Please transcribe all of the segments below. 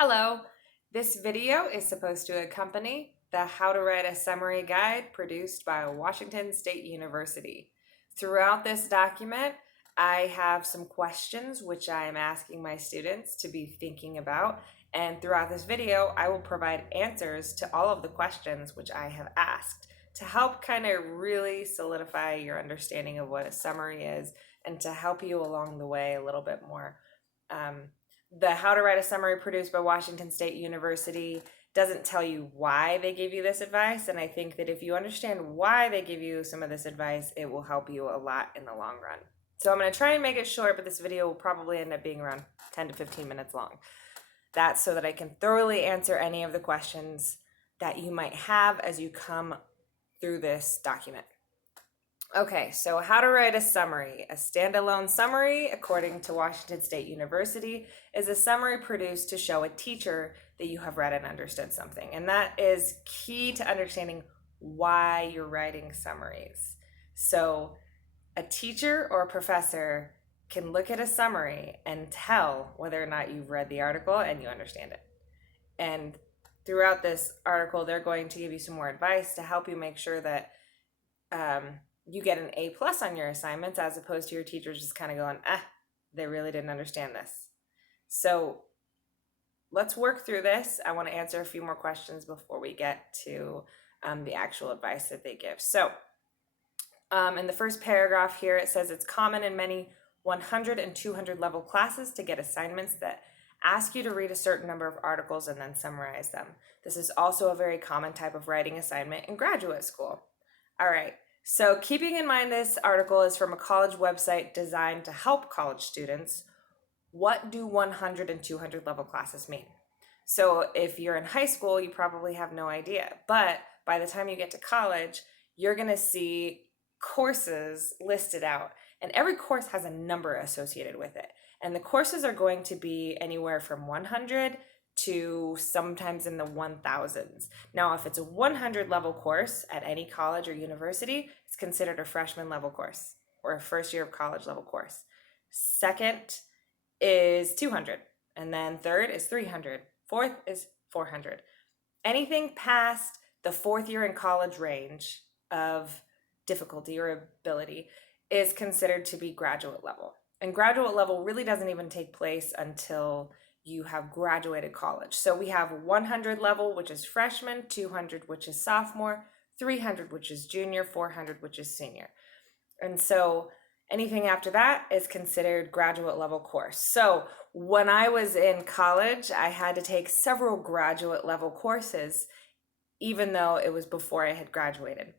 Hello, this video is supposed to accompany the How to Write a Summary Guide produced by Washington State University. Throughout this document, I have some questions which I am asking my students to be thinking about, and throughout this video, I will provide answers to all of the questions which I have asked to help kind of really solidify your understanding of what a summary is and to help you along the way a little bit more. The How to Write a Summary produced by Washington State University doesn't tell you why they give you this advice, and I think that if you understand why they give you some of this advice, it will help you a lot in the long run. So I'm going to try and make it short, but this video will probably end up being around 10 to 15 minutes long. That's so that I can thoroughly answer any of the questions that you might have as you come through this document. Okay, so how to write a summary. A standalone summary, according to Washington State University, is a summary produced to show a teacher that you have read and understood something. And that is key to understanding why you're writing summaries. So a teacher or a professor can look at a summary and tell whether or not you've read the article and you understand it. And throughout this article, they're going to give you some more advice to help you make sure that you get an A+ on your assignments, as opposed to your teachers just kind of going, they really didn't understand this. So let's work through this. I want to answer a few more questions before we get to the actual advice that they give. So in the first paragraph here, it says it's common in many 100 and 200 level classes to get assignments that ask you to read a certain number of articles and then summarize them. This is also a very common type of writing assignment in graduate school. All right. So keeping in mind this article is from a college website designed to help college students, what do 100 and 200 level classes mean? So if you're in high school, you probably have no idea. But by the time you get to college, you're going to see courses listed out. And every course has a number associated with it. And the courses are going to be anywhere from 100 to sometimes in the 1000s. Now, if it's a 100 level course at any college or university, it's considered a freshman level course or a first year of college level course. Second is 200, and then third is 300. Fourth is 400. Anything past the fourth year in college range of difficulty or ability is considered to be graduate level. And graduate level really doesn't even take place until you have graduated college. So we have 100 level, which is freshman, 200, which is sophomore, 300, which is junior, 400, which is senior. And so anything after that is considered graduate level course. So when I was in college, I had to take several graduate level courses, even though it was before I had graduated.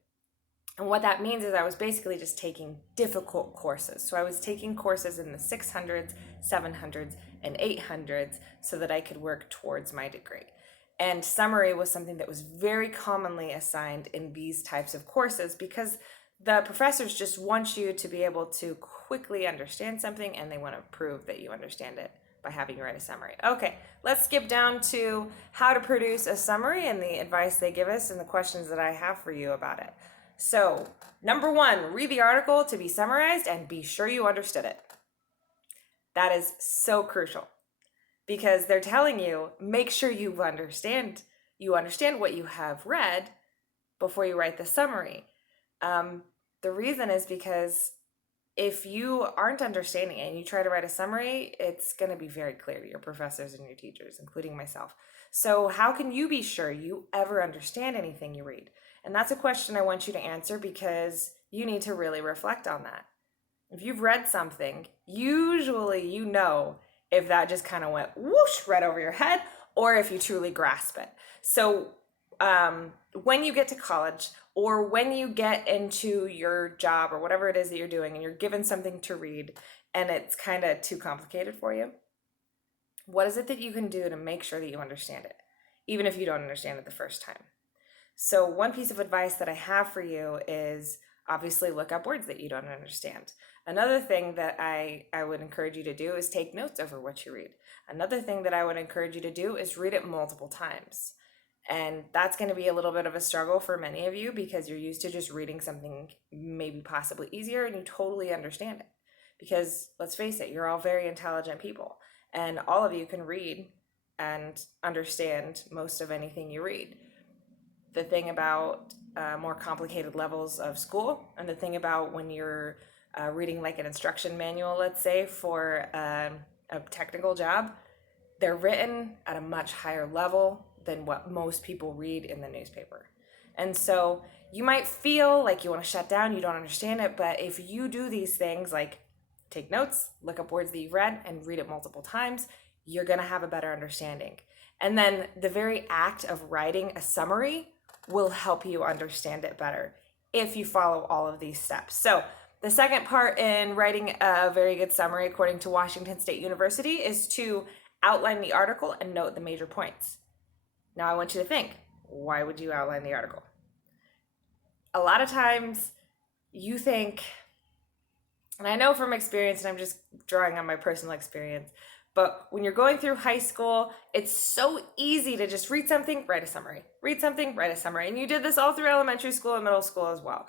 And what that means is I was basically just taking difficult courses. So I was taking courses in the 600s, 700s, and 800s so that I could work towards my degree. And summary was something that was very commonly assigned in these types of courses because the professors just want you to be able to quickly understand something, and they want to prove that you understand it by having you write a summary. Okay, let's skip down to how to produce a summary and the advice they give us and the questions that I have for you about it. So, number 1, read the article to be summarized and be sure you understood it. That is so crucial because they're telling you, make sure you understand what you have read before you write the summary. The reason is because if you aren't understanding it and you try to write a summary, it's going to be very clear to your professors and your teachers, including myself. So how can you be sure you ever understand anything you read? And that's a question I want you to answer because you need to really reflect on that. If you've read something, usually you know if that just kind of went whoosh right over your head or if you truly grasp it. So when you get to college or when you get into your job or whatever it is that you're doing and you're given something to read and it's kind of too complicated for you, what is it that you can do to make sure that you understand it, even if you don't understand it the first time? So one piece of advice that I have for you is obviously look up words that you don't understand. Another thing that I would encourage you to do is take notes over what you read. Another thing that I would encourage you to do is read it multiple times. And that's going to be a little bit of a struggle for many of you because you're used to just reading something maybe possibly easier and you totally understand it. Because let's face it, you're all very intelligent people and all of you can read and understand most of anything you read. The thing about more complicated levels of school, and the thing about when you're reading like an instruction manual, let's say, for a technical job, they're written at a much higher level than what most people read in the newspaper. And so you might feel like you want to shut down, you don't understand it, but if you do these things like take notes, look up words that you've read, and read it multiple times, you're going to have a better understanding. And then the very act of writing a summary will help you understand it better if you follow all of these steps. So the second part in writing a very good summary, according to Washington State University, is to outline the article and note the major points. Now I want you to think, why would you outline the article? A lot of times you think, and I know from experience, and I'm just drawing on my personal experience, but when you're going through high school, it's so easy to just read something, write a summary, read something, write a summary. And you did this all through elementary school and middle school as well.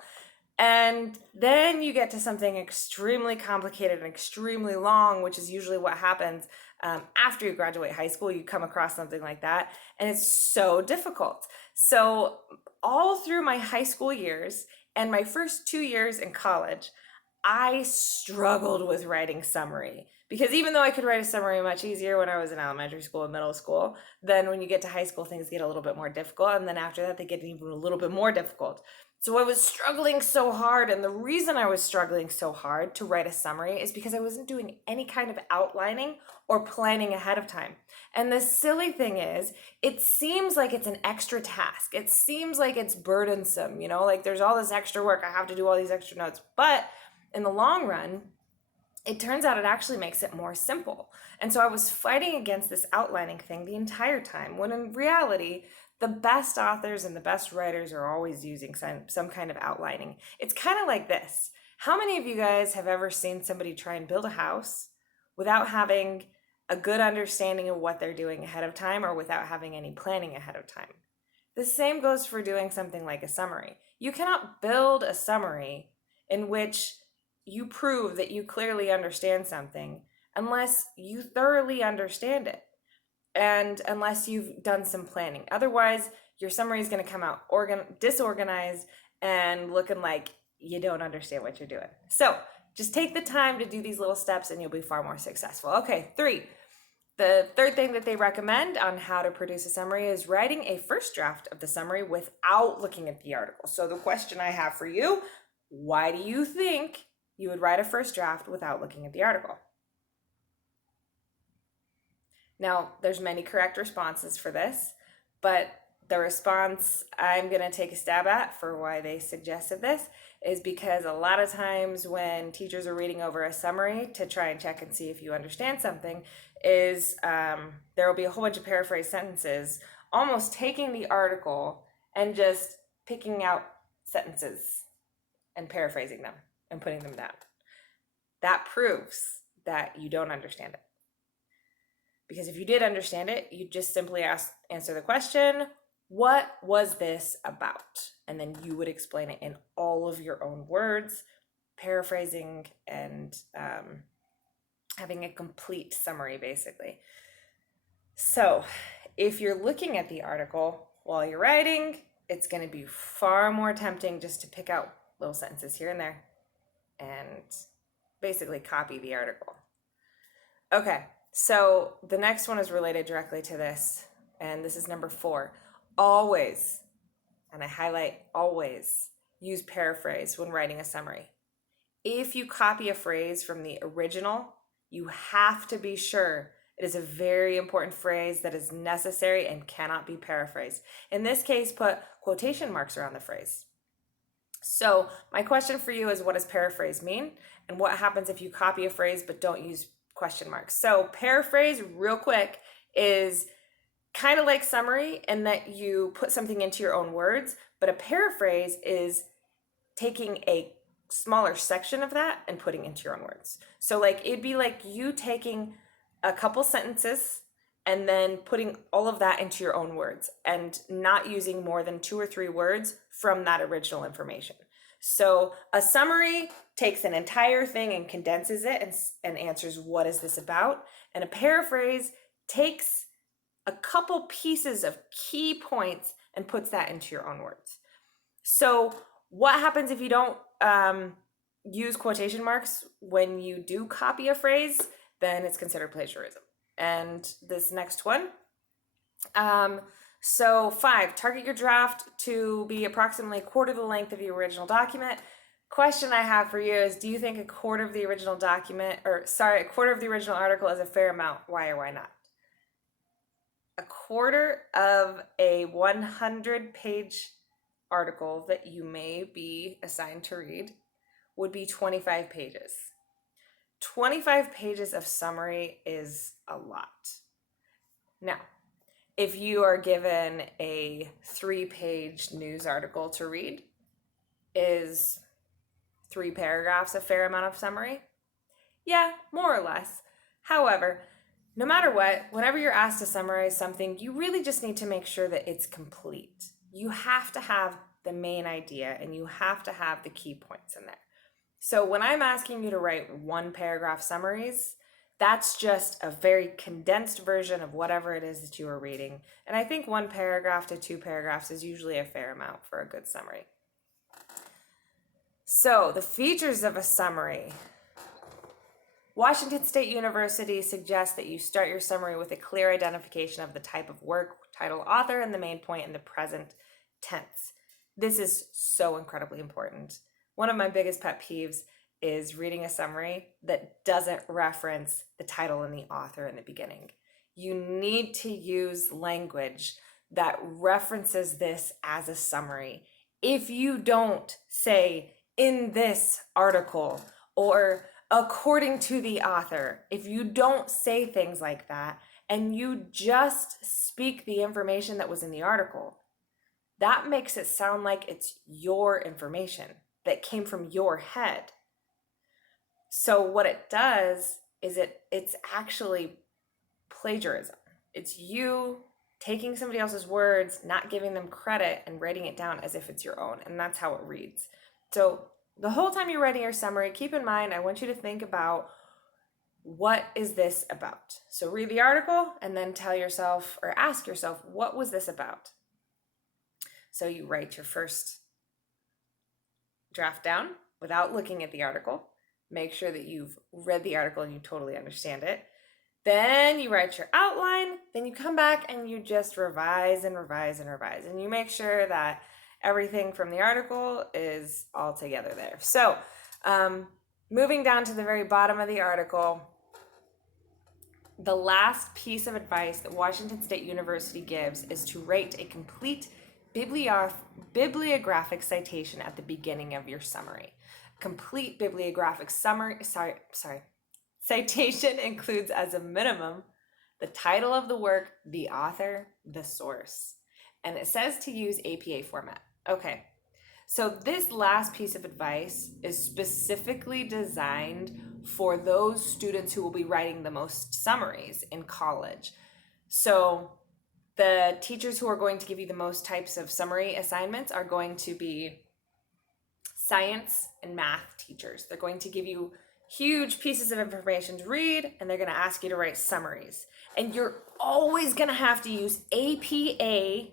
And then you get to something extremely complicated and extremely long, which is usually what happens after you graduate high school. You come across something like that, and it's so difficult. So all through my high school years and my first 2 years in college, I struggled with writing summary, because even though I could write a summary much easier when I was in elementary school and middle school, then when you get to high school, things get a little bit more difficult. And then after that, they get even a little bit more difficult. So I was struggling so hard. And the reason I was struggling so hard to write a summary is because I wasn't doing any kind of outlining or planning ahead of time. And the silly thing is, it seems like it's an extra task. It seems like it's burdensome, like there's all this extra work. I have to do all these extra notes. But in the long run, it turns out it actually makes it more simple. And so I was fighting against this outlining thing the entire time, when in reality, the best authors and the best writers are always using some kind of outlining. It's kind of like this. How many of you guys have ever seen somebody try and build a house without having a good understanding of what they're doing ahead of time, or without having any planning ahead of time? The same goes for doing something like a summary. You cannot build a summary in which you prove that you clearly understand something unless you thoroughly understand it, and unless you've done some planning. Otherwise, your summary is going to come out disorganized and looking like you don't understand what you're doing. So just take the time to do these little steps and you'll be far more successful. Okay, 3. The third thing that they recommend on how to produce a summary is writing a first draft of the summary without looking at the article. So the question I have for you, why do you think you would write a first draft without looking at the article? Now, there's many correct responses for this, but the response I'm going to take a stab at for why they suggested this is because a lot of times when teachers are reading over a summary to try and check and see if you understand something, is there will be a whole bunch of paraphrased sentences, almost taking the article and just picking out sentences and paraphrasing them and putting them down. That proves that you don't understand it. Because if you did understand it, you'd just simply answer the question, what was this about? And then you would explain it in all of your own words, paraphrasing and having a complete summary, basically. So if you're looking at the article while you're writing, it's going to be far more tempting just to pick out little sentences here and there and basically copy the article. Okay, so the next one is related directly to this, and this is number 4. Always, and I highlight always, use paraphrase when writing a summary. If you copy a phrase from the original, you have to be sure it is a very important phrase that is necessary and cannot be paraphrased. In this case, put quotation marks around the phrase. So my question for you is, what does paraphrase mean? And what happens if you copy a phrase but don't use question marks? So paraphrase, real quick, is kind of like summary in that you put something into your own words, but a paraphrase is taking a smaller section of that and putting into your own words. So like it'd be like you taking a couple sentences and then putting all of that into your own words and not using more than 2 or 3 words from that original information. So a summary takes an entire thing and condenses it and answers, what is this about? And a paraphrase takes a couple pieces of key points and puts that into your own words. So what happens if you don't use quotation marks when you do copy a phrase? Then it's considered plagiarism. And this next one, so 5, target your draft to be approximately a quarter the length of the original document. Question I have for you is, do you think a quarter of the original article is a fair amount? Why or why not? A quarter of a 100-page article that you may be assigned to read would be 25 pages. 25 pages of summary is a lot. Now, if you are given a 3-page news article to read, is 3 paragraphs a fair amount of summary? Yeah, more or less. However, no matter what, whenever you're asked to summarize something, you really just need to make sure that it's complete. You have to have the main idea and you have to have the key points in there. So when I'm asking you to write 1-paragraph summaries, that's just a very condensed version of whatever it is that you are reading. And I think 1 paragraph to 2 paragraphs is usually a fair amount for a good summary. So the features of a summary. Washington State University suggests that you start your summary with a clear identification of the type of work, title, author, and the main point in the present tense. This is so incredibly important. One of my biggest pet peeves is reading a summary that doesn't reference the title and the author in the beginning. You need to use language that references this as a summary. If you don't say in this article or according to the author, if you don't say things like that and you just speak the information that was in the article, that makes it sound like it's your information that came from your head. So what it does is it's actually plagiarism. It's you taking somebody else's words, not giving them credit, and writing it down as if it's your own. And that's how it reads. So the whole time you're writing your summary, keep in mind, I want you to think about, what is this about? So read the article and then tell yourself or ask yourself, what was this about? So you write your first draft down without looking at the article. Make sure that you've read the article and you totally understand it. Then you write your outline, then you come back and you just revise and revise and revise. And you make sure that everything from the article is all together there. So moving down to the very bottom of the article, the last piece of advice that Washington State University gives is to write a complete bibliographic citation at the beginning of your summary. Complete bibliographic citation includes as a minimum the title of the work, the author, the source. And it says to use APA format. Okay, so this last piece of advice is specifically designed for those students who will be writing the most summaries in college. So the teachers who are going to give you the most types of summary assignments are going to be science and math teachers. They're going to give you huge pieces of information to read, and they're going to ask you to write summaries. And you're always going to have to use APA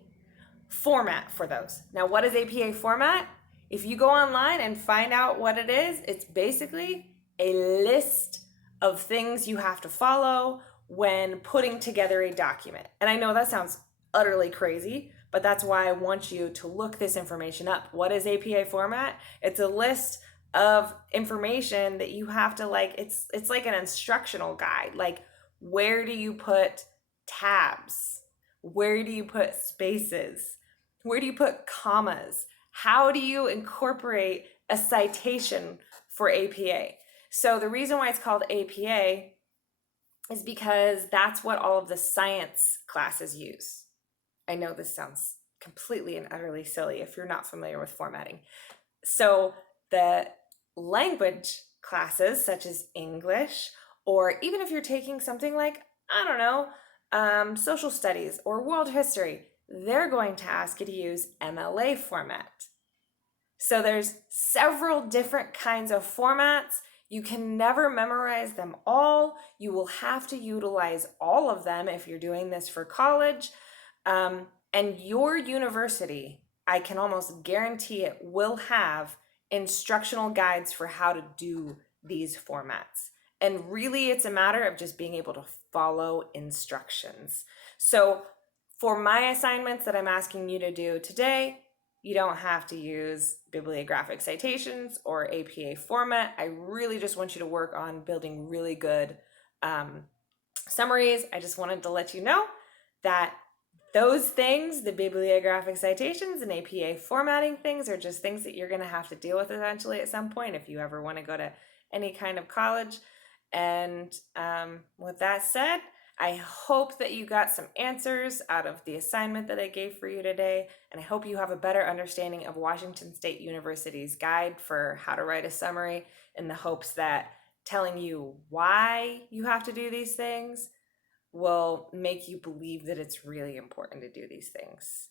format for those. Now, what is APA format? If you go online and find out what it is, it's basically a list of things you have to follow when putting together a document. And I know that sounds utterly crazy, but that's why I want you to look this information up. What is APA format? It's a list of information that you have to it's like an instructional guide. Like, where do you put tabs? Where do you put spaces? Where do you put commas? How do you incorporate a citation for APA? So the reason why it's called APA is because that's what all of the science classes use. I know this sounds completely and utterly silly if you're not familiar with formatting. So the language classes, such as English, or even if you're taking something like, I don't know, social studies or world history, they're going to ask you to use MLA format. So there's several different kinds of formats. You can never memorize them all. You will have to utilize all of them if you're doing this for college. And your university, I can almost guarantee it, will have instructional guides for how to do these formats. And really, it's a matter of just being able to follow instructions. So, for my assignments that I'm asking you to do today, you don't have to use bibliographic citations or APA format. I really just want you to work on building really good summaries. I just wanted to let you know that those things, the bibliographic citations and APA formatting things, are just things that you're going to have to deal with eventually at some point if you ever want to go to any kind of college. And with that said, I hope that you got some answers out of the assignment that I gave for you today, and I hope you have a better understanding of Washington State University's guide for how to write a summary, in the hopes that telling you why you have to do these things will make you believe that it's really important to do these things.